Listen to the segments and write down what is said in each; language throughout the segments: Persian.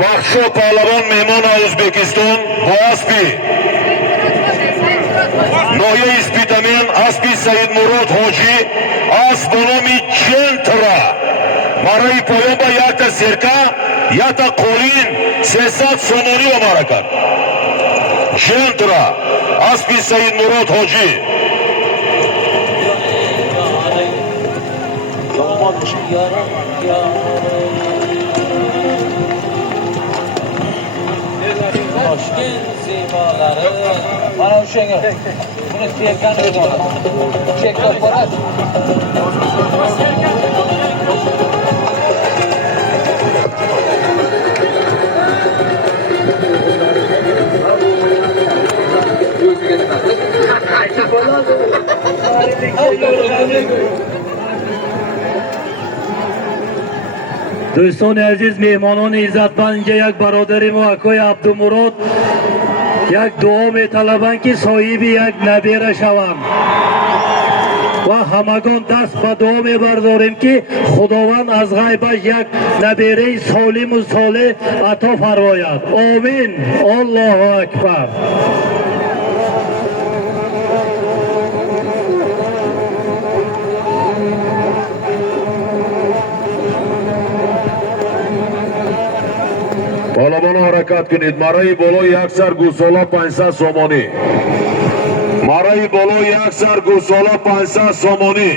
Baxsho Pahlavon mehmoni O'zbekiston bu aspi noya ispitamen aspi Said Murod Hoji as bonomi Centra Marai poyoba yakta serka yakta Qolin 300 somoni va marakat Centra aspi Said Murod Hoji Toshkent zebolari mana o'shanga buni tiyakkan zebolari chekka qo'yadi. دوستان عزیز مهمانان عزتمند یک برادر ما اکای عبدالمراد یک دعا می‌طلبند که صاحب یک نبیره شوم و همگان دست به دعا می‌برداریم که خداوند از غیبش یک نبیره سالم و صالح عطا فرماید. آمین. الله اکبر. Pahlavon harakat kunid. Marai bolo yaksar gusola 500 somoni. Marai bolo yaksar gusola 500 somoni.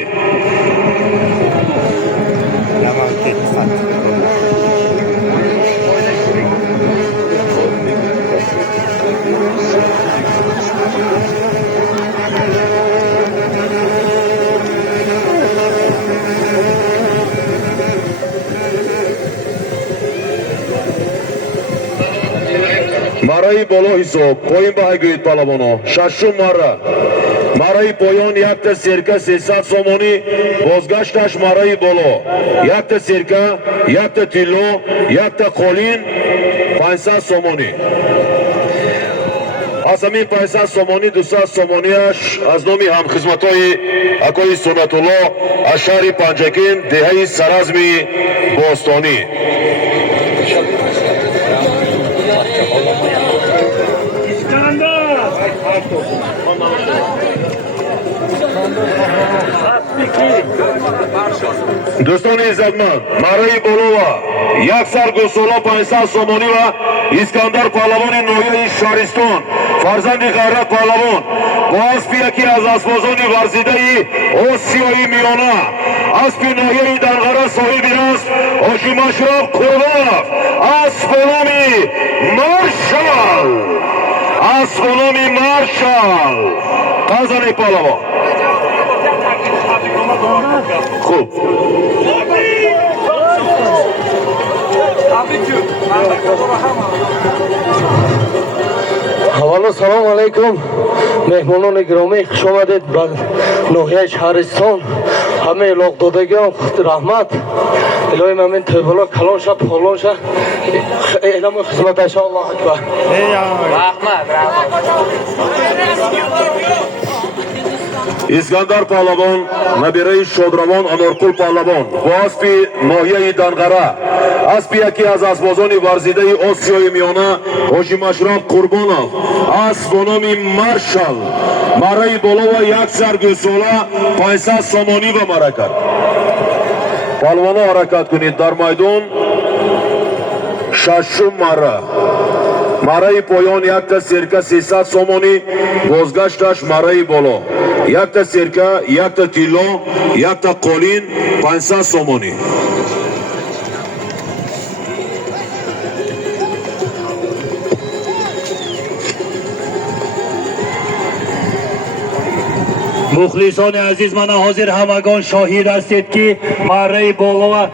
Marai bolo hisob. Poyin bahay go'yid Pahlavon. Shashum mara. Marai poyon yakta serka 300 somoni. Bozgashtash marai bolo. Yakta serka, yakta tilo, yakta Qolin 500 somoni. از همین 500 somoni 200 somoniش از نام هم خدمتای اکای سنت الله از شهر پنجکین دهه سرازمی باستانی دوستان عزتمند مرای بولووا یک سر گوسولا 500 somoni و اسکندر پهلوان نویه شهرستان فرزند غیرت پهلوان با اسبی یکی از اسبازان ورزیده آسیایی میانه اسب نویه دنغره صاحب است حاجی مشرف قربانov اسب نامی مارشال اسب نامی مارشال قزنی پهلوان خوب حوالا سلام علیکم مهمانان گرامی خوش آمدید به ناحیه شهرستان همه علاق دادگان رحمت الهی ممن توبالا کلان شد پالان شد اعلام خدمت الله اکبر Rahmat. اسکندر پهلوان نبیره شادروان انارقل پهلوان با اسب ناحیه دنغره اسب یکی از اسبازان ورزیده آسیای میانه حاجی مشرف قربانov اسب با نام مارشال مرای بالا و یک سر گوساله 500 somoni و مرکت پهلوانا حرکت کنید در میدان ششم مره مرای پایان یک تا سرکه 300 somoni بازگشتش مرای بالا یک تا سرکه یک تا تیلا یک تا Qolin 500 somoni مخلصان عزیز من حاضر همگان شاهد هستید که مره بالا